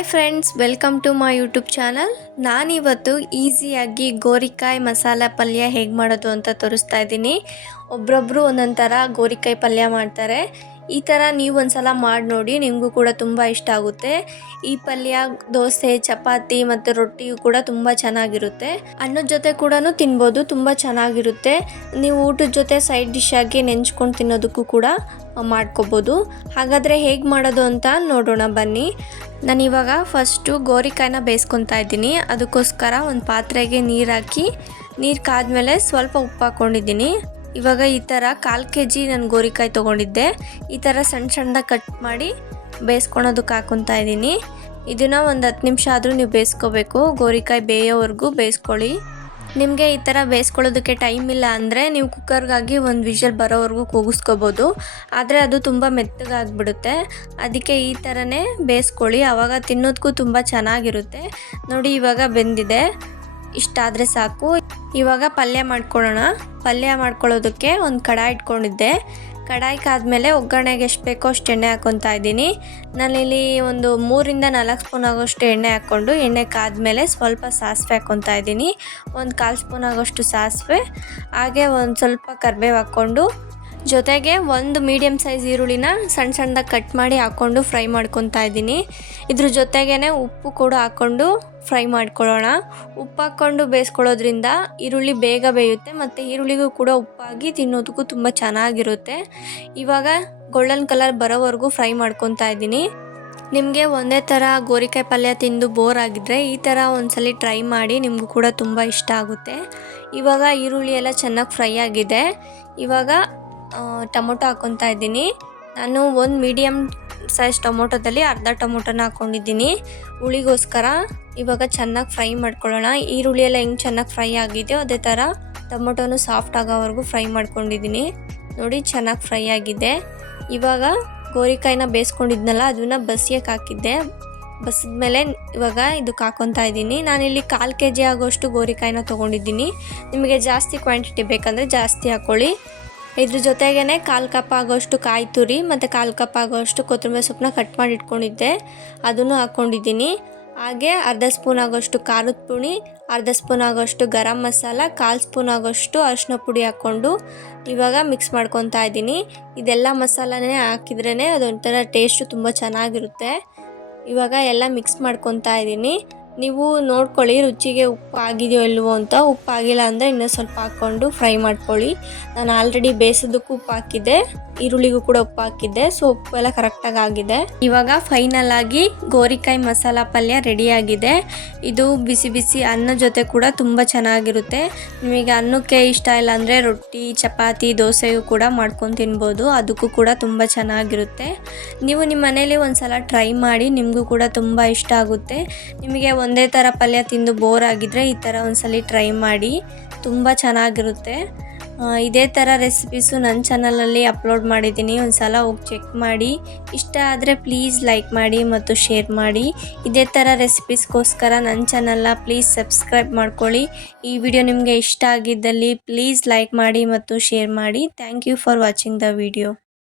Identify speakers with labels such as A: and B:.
A: Hi friends, welcome to my YouTube channel. ನಾನಿವತ್ತು ಈಸಿಯಾಗಿ ಗೋರಿಕಾಯಿ ಮಸಾಲೆ ಪಲ್ಯ ಹೇಗೆ ಮಾಡೋದು ಅಂತ ತೋರಿಸ್ತಾ ಇದ್ದೀನಿ. ಒಬ್ರೊಬ್ರು ಒಂದೊಂದು ಥರ ಗೋರಿಕಾಯಿ ಪಲ್ಯ ಮಾಡ್ತಾರೆ. ಈ ಥರ ನೀವು ಒಂದ್ಸಲ ಮಾಡಿ ನೋಡಿ, ನಿಮಗೂ ಕೂಡ ತುಂಬ ಇಷ್ಟ ಆಗುತ್ತೆ. ಈ ಪಲ್ಯ, ದೋಸೆ, ಚಪಾತಿ ಮತ್ತು ರೊಟ್ಟಿಯು ಕೂಡ ತುಂಬ ಚೆನ್ನಾಗಿರುತ್ತೆ. ಅನ್ನದ ಜೊತೆ ಕೂಡ ತಿನ್ಬೋದು, ತುಂಬ ಚೆನ್ನಾಗಿರುತ್ತೆ. ನೀವು ಊಟದ ಜೊತೆ ಸೈಡ್ ಡಿಶ್ ಆಗಿ ನೆಂಚ್ಕೊಂಡು ತಿನ್ನೋದಕ್ಕೂ ಕೂಡ ಮಾಡ್ಕೋಬೋದು. ಹಾಗಾದರೆ ಹೇಗೆ ಮಾಡೋದು ಅಂತ ನೋಡೋಣ ಬನ್ನಿ. ನಾನು ಇವಾಗ ಫಸ್ಟು ಗೋರಿಕಾಯಿನ ಬೇಯಿಸ್ಕೊತಾ ಇದ್ದೀನಿ. ಅದಕ್ಕೋಸ್ಕರ ಒಂದು ಪಾತ್ರೆಗೆ ನೀರು ಹಾಕಿ, ನೀರು ಕಾದ್ಮೇಲೆ ಸ್ವಲ್ಪ ಉಪ್ಪು ಹಾಕ್ಕೊಂಡಿದ್ದೀನಿ ಇವಾಗ ಈ ಥರ ಕಾಲು ಕೆ ಜಿ ನಾನು ಗೋರಿಕಾಯಿ ತೊಗೊಂಡಿದ್ದೆ. ಈ ಥರ ಸಣ್ಣ ಸಣ್ಣದಾಗಿ ಕಟ್ ಮಾಡಿ ಬೇಯಿಸ್ಕೊಳೋದಕ್ಕೆ ಹಾಕೊತಾ ಇದ್ದೀನಿ. ಇದನ್ನು ಒಂದು ಹತ್ತು ನಿಮಿಷ ಆದರೂ ನೀವು ಬೇಯಿಸ್ಕೋಬೇಕು. ಗೋರಿಕಾಯಿ ಬೇಯೋವರೆಗೂ ಬೇಯಿಸ್ಕೊಳ್ಳಿ. ನಿಮಗೆ ಈ ಥರ ಬೇಯಿಸ್ಕೊಳ್ಳೋದಕ್ಕೆ ಟೈಮ್ ಇಲ್ಲ ಅಂದರೆ ನೀವು ಕುಕ್ಕರ್ಗಾಗಿ ಒಂದು ವಿಷಲ್ ಬರೋವರೆಗೂ ಕೂಗಿಸ್ಕೋಬೋದು. ಆದರೆ ಅದು ತುಂಬ ಮೆತ್ತಗಾಗ್ಬಿಡುತ್ತೆ. ಅದಕ್ಕೆ ಈ ಥರನೇ ಬೇಯಿಸ್ಕೊಳ್ಳಿ. ಆವಾಗ ತಿನ್ನೋದಕ್ಕೂ ತುಂಬ ಚೆನ್ನಾಗಿರುತ್ತೆ. ನೋಡಿ ಇವಾಗ ಬೆಂದಿದೆ. ಇಷ್ಟಾದರೆ ಸಾಕು. ಇವಾಗ ಪಲ್ಯ ಮಾಡ್ಕೊಳ್ಳೋಣ. ಪಲ್ಯ ಮಾಡ್ಕೊಳ್ಳೋದಕ್ಕೆ ಒಂದು ಕಡಾಯಿ ಇಟ್ಕೊಂಡಿದ್ದೆ. ಕಡಾಯಿ ಕಾದ್ಮೇಲೆ ಒಗ್ಗರಣೆಗೆ ಎಷ್ಟು ಬೇಕೋ ಅಷ್ಟು ಎಣ್ಣೆ ಹಾಕ್ಕೊತಾ ಇದ್ದೀನಿ. ನಾನಿಲ್ಲಿ ಒಂದು ಮೂರಿಂದ ನಾಲ್ಕು ಸ್ಪೂನ್ ಆಗೋಷ್ಟು ಎಣ್ಣೆ ಹಾಕ್ಕೊಂಡು ಎಣ್ಣೆ ಕಾದ್ಮೇಲೆ ಸ್ವಲ್ಪ ಸಾಸಿವೆ ಹಾಕ್ಕೊತಾ ಇದ್ದೀನಿ. ಒಂದು ಕಾಲು ಸ್ಪೂನ್ ಆಗೋಷ್ಟು ಸಾಸಿವೆ, ಹಾಗೆ ಒಂದು ಸ್ವಲ್ಪ ಕರಿಬೇವು ಹಾಕ್ಕೊಂಡು ಜೊತೆಗೆ ಒಂದು ಮೀಡಿಯಮ್ ಸೈಜ್ ಈರುಳ್ಳಿನ ಸಣ್ಣ ಸಣ್ಣದಾಗಿ ಕಟ್ ಮಾಡಿ ಹಾಕ್ಕೊಂಡು ಫ್ರೈ ಮಾಡ್ಕೊತಾ ಇದ್ದೀನಿ. ಇದ್ರ ಜೊತೆಗೇ ಉಪ್ಪು ಕೂಡ ಹಾಕ್ಕೊಂಡು ಫ್ರೈ ಮಾಡ್ಕೊಳ್ಳೋಣ. ಉಪ್ಪು ಹಾಕ್ಕೊಂಡು ಬೇಯಿಸ್ಕೊಳ್ಳೋದ್ರಿಂದ ಈರುಳ್ಳಿ ಬೇಗ ಬೇಯುತ್ತೆ ಮತ್ತು ಈರುಳ್ಳಿಗೂ ಕೂಡ ಉಪ್ಪಾಗಿ ತಿನ್ನೋದಕ್ಕೂ ತುಂಬ ಚೆನ್ನಾಗಿರುತ್ತೆ. ಇವಾಗ ಗೋಲ್ಡನ್ ಕಲರ್ ಬರೋವರೆಗೂ ಫ್ರೈ ಮಾಡ್ಕೊತಾ ಇದ್ದೀನಿ. ನಿಮಗೆ ಒಂದೇ ಥರ ಗೋರಿಕಾಯಿ ಪಲ್ಯ ತಿಂದು ಬೋರ್ ಆಗಿದ್ರೆ ಈ ಥರ ಒಂದ್ಸಲಿ ಟ್ರೈ ಮಾಡಿ ನಿಮಗೂ ಕೂಡ ತುಂಬ ಇಷ್ಟ ಆಗುತ್ತೆ. ಇವಾಗ ಈರುಳ್ಳಿ ಎಲ್ಲ ಚೆನ್ನಾಗಿ ಫ್ರೈ ಆಗಿದೆ. ಇವಾಗ ಟೊಮೊಟೊ ಹಾಕ್ಕೊತಾ ಇದ್ದೀನಿ. ನಾನು ಒಂದು ಮೀಡಿಯಮ್ ಸೈಜ್ ಟೊಮೊಟೊದಲ್ಲಿ ಅರ್ಧ ಟೊಮೊಟೊನ ಹಾಕ್ಕೊಂಡಿದ್ದೀನಿ ಹುಳಿಗೋಸ್ಕರ ಇವಾಗ ಚೆನ್ನಾಗಿ ಫ್ರೈ ಮಾಡ್ಕೊಳ್ಳೋಣ. ಈರುಳ್ಳಿ ಎಲ್ಲ ಹೆಂಗೆ ಚೆನ್ನಾಗಿ ಫ್ರೈ ಆಗಿದೆಯೋ ಅದೇ ಥರ ಟೊಮೊಟೊನು ಸಾಫ್ಟ್ ಆಗೋವರೆಗೂ ಫ್ರೈ ಮಾಡ್ಕೊಂಡಿದ್ದೀನಿ. ನೋಡಿ ಚೆನ್ನಾಗಿ ಫ್ರೈ ಆಗಿದೆ. ಇವಾಗ ಗೋರಿಕಾಯಿನ ಬೇಯಿಸ್ಕೊಂಡಿದ್ನಲ್ಲ, ಅದನ್ನ ಬಸಿಯಕ್ಕೆ ಹಾಕಿದ್ದೆ. ಬಸಿದ ಮೇಲೆ ಇವಾಗ ಇದಕ್ಕೆ ಹಾಕೊತಾ ಇದ್ದೀನಿ. ನಾನಿಲ್ಲಿ ಕಾಲು ಕೆ ಜಿ ಆಗೋಷ್ಟು ಗೋರಿಕಾಯಿನ ತೊಗೊಂಡಿದ್ದೀನಿ. ನಿಮಗೆ ಜಾಸ್ತಿ ಕ್ವಾಂಟಿಟಿ ಬೇಕಂದರೆ ಜಾಸ್ತಿ ಹಾಕ್ಕೊಳ್ಳಿ ಇದ್ರ ಜೊತೆಗೇ ಕಾಲು ಕಪ್ ಆಗೋಷ್ಟು ಕಾಯಿ ತುರಿ ಮತ್ತು ಕಾಲು ಕಪ್ ಆಗೋಷ್ಟು ಕೊತ್ತಂಬರಿ ಸೊಪ್ಪನ್ನ ಕಟ್ ಮಾಡಿ ಇಟ್ಕೊಂಡಿದ್ದೆ. ಅದನ್ನು ಹಾಕ್ಕೊಂಡಿದ್ದೀನಿ ಹಾಗೆ ಅರ್ಧ ಸ್ಪೂನ್ ಆಗೋಷ್ಟು ಖಾರದ ಪುಡಿ, ಅರ್ಧ ಸ್ಪೂನ್ ಆಗೋಷ್ಟು ಗರಂ ಮಸಾಲ, ಕಾಲು ಸ್ಪೂನ್ ಆಗೋಷ್ಟು ಅರಿಶಿನ ಪುಡಿ ಹಾಕ್ಕೊಂಡು ಇವಾಗ ಮಿಕ್ಸ್ ಮಾಡ್ಕೊತಾ ಇದ್ದೀನಿ. ಇದೆಲ್ಲ ಮಸಾಲನೇ ಹಾಕಿದ್ರೇ ಅದೊಂಥರ ಟೇಸ್ಟು ತುಂಬ ಚೆನ್ನಾಗಿರುತ್ತೆ. ಇವಾಗ ಎಲ್ಲ ಮಿಕ್ಸ್ ಮಾಡ್ಕೊತಾ ಇದ್ದೀನಿ. ನೀವು ನೋಡ್ಕೊಳ್ಳಿ ರುಚಿಗೆ ಉಪ್ಪು ಆಗಿದೆಯೋ ಇಲ್ವೋ ಅಂತ. ಉಪ್ಪು ಆಗಿಲ್ಲ ಅಂದರೆ ಇನ್ನೂ ಸ್ವಲ್ಪ ಹಾಕ್ಕೊಂಡು ಫ್ರೈ ಮಾಡ್ಕೊಳ್ಳಿ. ನಾನು ಆಲ್ರೆಡಿ ಬೇಯಿಸೋದಕ್ಕೂ ಉಪ್ಪು ಹಾಕಿದ್ದೆ. ಈರುಳ್ಳಿಗೂ ಕೂಡ ಉಪ್ಪು ಹಾಕಿದ್ದೆ. ಸೊ ಉಪ್ಪು ಎಲ್ಲ ಕರೆಕ್ಟಾಗಿ ಆಗಿದೆ. ಇವಾಗ ಫೈನಲ್ ಆಗಿ ಗೋರಿಕಾಯಿ ಮಸಾಲ ಪಲ್ಯ ರೆಡಿಯಾಗಿದೆ ಇದು ಬಿಸಿ ಬಿಸಿ ಅನ್ನ ಜೊತೆ ಕೂಡ ತುಂಬ ಚೆನ್ನಾಗಿರುತ್ತೆ. ನಿಮಗೆ ಅನ್ನಕ್ಕೆ ಇಷ್ಟ ಇಲ್ಲ ಅಂದರೆ ರೊಟ್ಟಿ, ಚಪಾತಿ ದೋಸೆಗೂ ಕೂಡ ಮಾಡ್ಕೊಂಡು ತಿನ್ಬೋದು. ಅದಕ್ಕೂ ಕೂಡ ತುಂಬ ಚೆನ್ನಾಗಿರುತ್ತೆ. ನೀವು ನಿಮ್ಮ ಮನೇಲಿ ಒಂದು ಸಲ ಟ್ರೈ ಮಾಡಿ ನಿಮಗೂ ಕೂಡ ತುಂಬ ಇಷ್ಟ ಆಗುತ್ತೆ. ನಿಮಗೆ ಒಂದೇ ಥರ ಪಲ್ಯ ತಿಂದು ಬೋರ್ ಆಗಿದ್ರೆ ಈ ಥರ ಒಂದ್ಸಲಿ ಟ್ರೈ ಮಾಡಿ. ತುಂಬ ಚೆನ್ನಾಗಿರುತ್ತೆ. ಇದೇ ಥರ ರೆಸಿಪೀಸು ನನ್ನ ಚಾನಲಲ್ಲಿ ಅಪ್ಲೋಡ್ ಮಾಡಿದ್ದೀನಿ. ಒಂದು ಸಲ ಹೋಗಿ ಚೆಕ್ ಮಾಡಿ. ಇಷ್ಟ ಆದರೆ ಪ್ಲೀಸ್ ಲೈಕ್ ಮಾಡಿ ಮತ್ತು ಶೇರ್ ಮಾಡಿ. ಇದೇ ಥರ ರೆಸಿಪೀಸ್ಗೋಸ್ಕರ ನನ್ನ ಚಾನಲ್ನ ಪ್ಲೀಸ್ ಸಬ್ಸ್ಕ್ರೈಬ್ ಮಾಡ್ಕೊಳ್ಳಿ. ಈ ವಿಡಿಯೋ ನಿಮಗೆ ಇಷ್ಟ ಆಗಿದ್ದಲ್ಲಿ ಪ್ಲೀಸ್ ಲೈಕ್ ಮಾಡಿ ಮತ್ತು ಶೇರ್ ಮಾಡಿ. Thank you for watching the video